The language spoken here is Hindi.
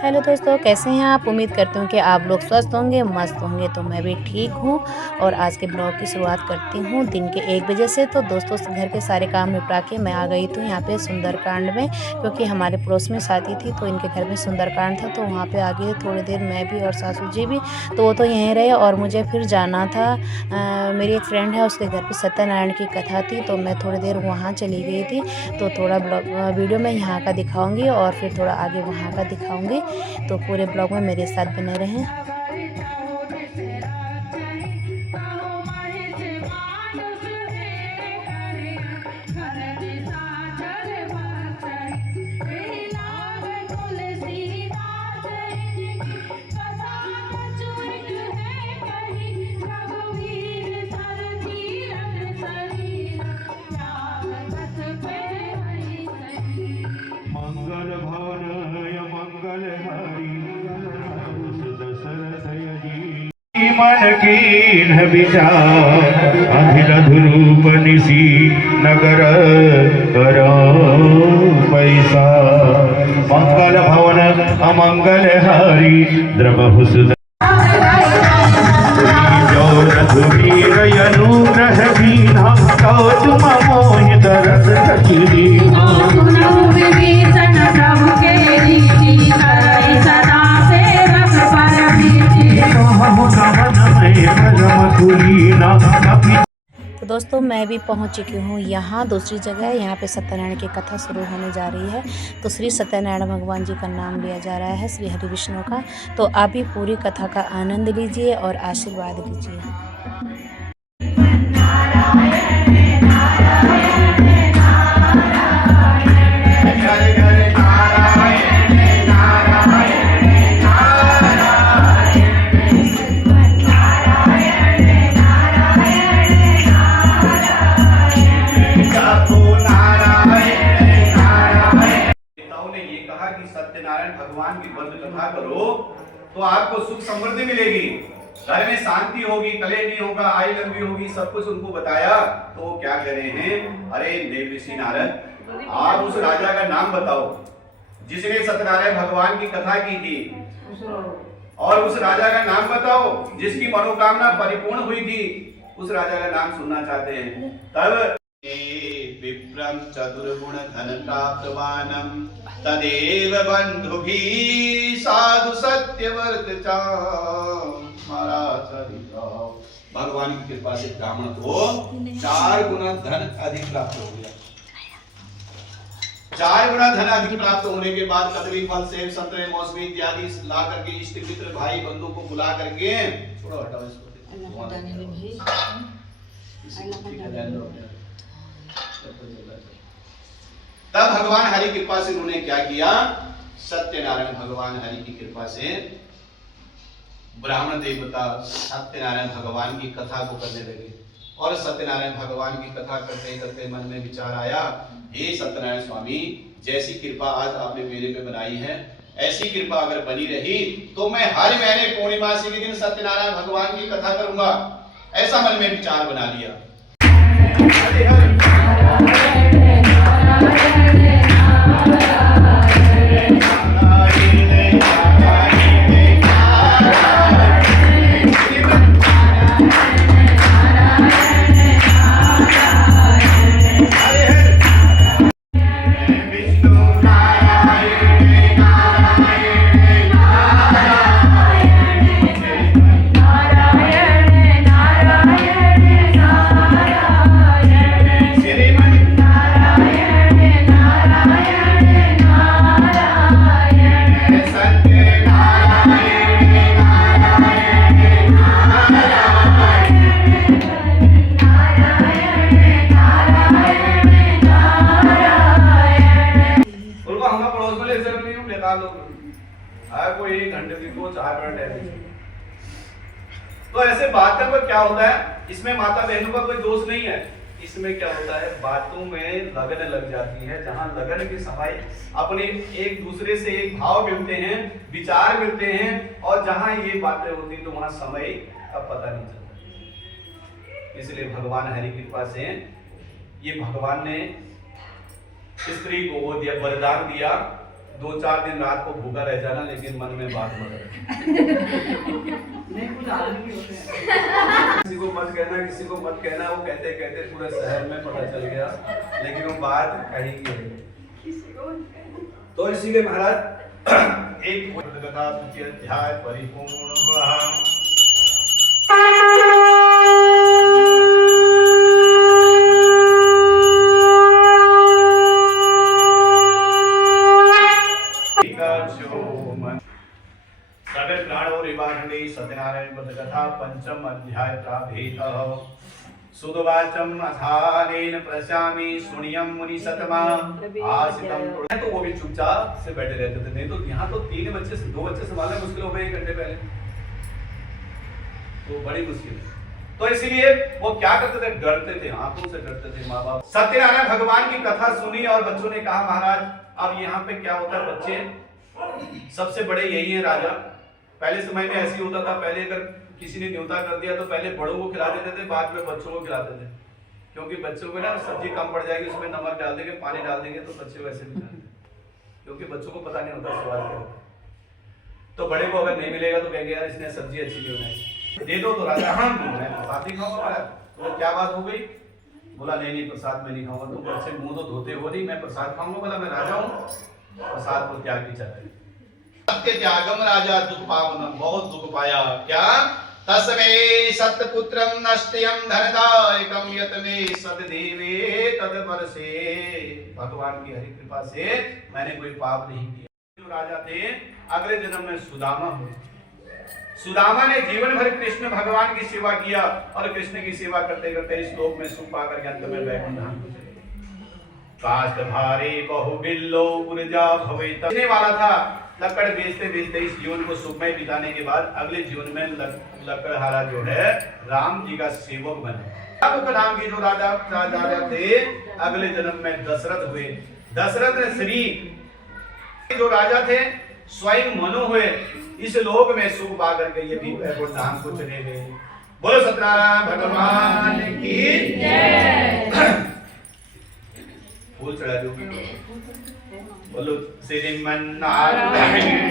हेलो दोस्तों, कैसे हैं आप। उम्मीद करती हूँ कि आप लोग स्वस्थ होंगे, मस्त होंगे। तो मैं भी ठीक हूँ और आज के ब्लॉग की शुरुआत करती हूँ दिन के 1 बजे से। तो दोस्तों, घर के सारे काम निपटा के मैं आ गई थी यहाँ पे सुंदरकांड में, क्योंकि हमारे पड़ोस में शादी थी तो इनके घर में सुंदरकांड था। तो वहाँ पे आ गई थोड़ी देर मैं भी और सासू जी भी। तो वो तो यहीं रहे और मुझे फिर जाना था। मेरी एक फ्रेंड है, उसके घर पर सत्यनारायण की कथा थी, तो मैं थोड़ी देर वहाँ चली गई थी। तो थोड़ा वीडियो में यहाँ का दिखाऊँगी और फिर थोड़ा आगे वहाँ का दिखाऊँगी। तो पूरे ब्लॉग में मेरे साथ बने रहें। मंगल भवनय मंगल हरि मन कीन विचार अभिलधुरूप निशी नगर करो पैसा मंगल भवन अमंगल हरि द्रवहु सुध अनुग्रह दीना तुम मोहि दरस रखी तो दोस्तों, मैं भी पहुंच चुकी हूँ यहाँ दूसरी जगह। यहाँ पे सत्यनारायण की कथा शुरू होने जा रही है। तो श्री सत्यनारायण भगवान जी का नाम लिया जा रहा है, श्री हरि विष्णु का। तो आप भी पूरी कथा का आनंद लीजिए और आशीर्वाद लीजिए। सत्यनारायण भगवान की बंद कथा करो तो आपको सुख समृद्धि मिलेगी, घर में शांति होगी, कलेश नहीं होगा, आय लंबी होगी, सब कुछ उनको बताया। तो वो क्या करे हैं, अरे देव ऋषि नारद, आप उस राजा का नाम बताओ जिसने सत्यनारायण भगवान की कथा की थी, और उस राजा का नाम बताओ जिसकी मनोकामना परिपूर्ण हुई थी। उस राजा का नाम सुनना चाहते हैं। तब विप्रम चतुर्गुण धन प्राप्तवानम तदेव बंधुभिः साधु सत्यवर्त भगवान की कृपा से ब्राह्मण को 4 गुना धन अधिक प्राप्त हो गया। 4 गुना धन अधिक प्राप्त होने के बाद कदली फल सेब संतरे मौसमी इत्यादि ला करके इष्ट मित्र भाई बंधु को बुला करके थोड़ा हटाओ इसको। तब भगवान हरि की कृपा से उन्होंने क्या किया, सत्यनारायण भगवान हरि की कृपा से ब्राह्मण देवता सत्यनारायण भगवान की कथा को करने लगे। और सत्यनारायण भगवान की कथा करते करते मन में विचार आया, हे सत्यनारायण स्वामी, जैसी कृपा आज आपने मेरे पे बनाई है, ऐसी कृपा अगर बनी रही तो मैं हर महीने पूर्णिमासी के दिन सत्यनारायण भगवान की कथा करूंगा। ऐसा मन में विचार बना लिया। कोई 1 घंटे की को 4 मिनट है। तो ऐसे बात करने पर क्या होता है, इसमें माता बहनों का कोई दोष नहीं है। इसमें क्या होता है, बातों में लगन लग जाती है। जहां लगन के समय अपने एक दूसरे से एक भाव मिलते हैं, विचार मिलते हैं, और जहां ये बातें होती तो वहां समय का पता नहीं चलता। इसलिए भगवान हरि की कृपा से ये भगवान ने स्त्री को वो दिया, वरदान दिया, 2-4 दिन रात को भूखा रह जाना, लेकिन मन में बात मत रहे। किसी को मत कहना, किसी को मत कहना। वो कहते कहते पूरे शहर में पता चल गया, लेकिन वो बात कही गई। तो इसीलिए महाराज एक कथा द्वितीय अध्याय परिपूर्ण हुआ। सगल प्राणो रिवाहणे सत्यनारायण व्रत कथा पंचम अध्याय प्राभेतः सुदवाचम अधानेन प्रशामि सुनियम मुनि सतमा आसितम। तो वो भी चुपचाप से बैठे रहते थे। नहीं तो यहाँ तो 2 बच्चे संभालना मुश्किल हो गए 1 घंटे पहले, तो बड़ी मुश्किल है। तो इसीलिए वो क्या करते थे, डरते थे, आंखों से डरते थे माँ बाप। सत्यनारायण भगवान की कथा सुनी और बच्चों ने कहा महाराज अब यहाँ पे क्या होता है, बच्चे सबसे बड़े यही है राजा। पहले समय में ऐसी होता था, पहले अगर किसी ने न्योता कर दिया तो पहले बड़ों को खिला देते थे, बाद में बच्चों को खिलाते थे, क्योंकि बच्चों को ना सब्जी कम पड़ जाएगी, उसमें नमक डाल देंगे, पानी डाल देंगे तो बच्चे वैसे भी खाएंगे, क्योंकि बच्चों को पता नहीं होता स्वाद क्या होता है। तो बड़े को अगर नहीं मिलेगा तो कहेंगे यार इसने सब्जी अच्छी नहीं बनाई, दे दो। तो राजा हाँ मैं प्रसाद नहीं खाऊंगा महाराज। तो क्या बात हो गई, बोला नहीं प्रसाद मैं नहीं खाऊंगा। तुम बच्चे मुंह तो धोते हो नहीं, मैं प्रसाद खाऊंगा। बोला मैं राजा हूँ, प्रसाद को त्याग की चाहते। सत्य त्यागम राजा दुख पावनम, बहुत दुख पाया। क्या तस्मै सत्पुत्रम नष्टयम धनदायकम यत मे सतदेवे तदवर्षे। भगवान की हरि कृपा से मैंने कोई पाप नहीं किया। जो राजा थे अगले जन्म में सुदामा हुए। सुदामा ने जीवन भर कृष्ण भगवान की सेवा किया और कृष्ण की सेवा करते करते इस लोक में सुख पाकर अंत में वैकुंठ धाम को चले। काष्ठ भारे बहुबिल्लो ऊर्जा भवेत वाला था। लकड़ बेचते बेचते इस जीवन को सुखमय बिताने के बाद अगले जीवन में लकड़हारा जो है राम जी का सेवक बने। अब नाम के जो राजा थे अगले जन्म में दशरथ हुए। दशरथ श्री जो राजा थे स्वयं मनु हुए। इस लोक में सुख पा करके ये भी वैकुंठ धाम को चले गए। बोलो सत्यनारायण भगवान की जय। फूल चढ़ा दो। बोलो श्रीमन्नारायण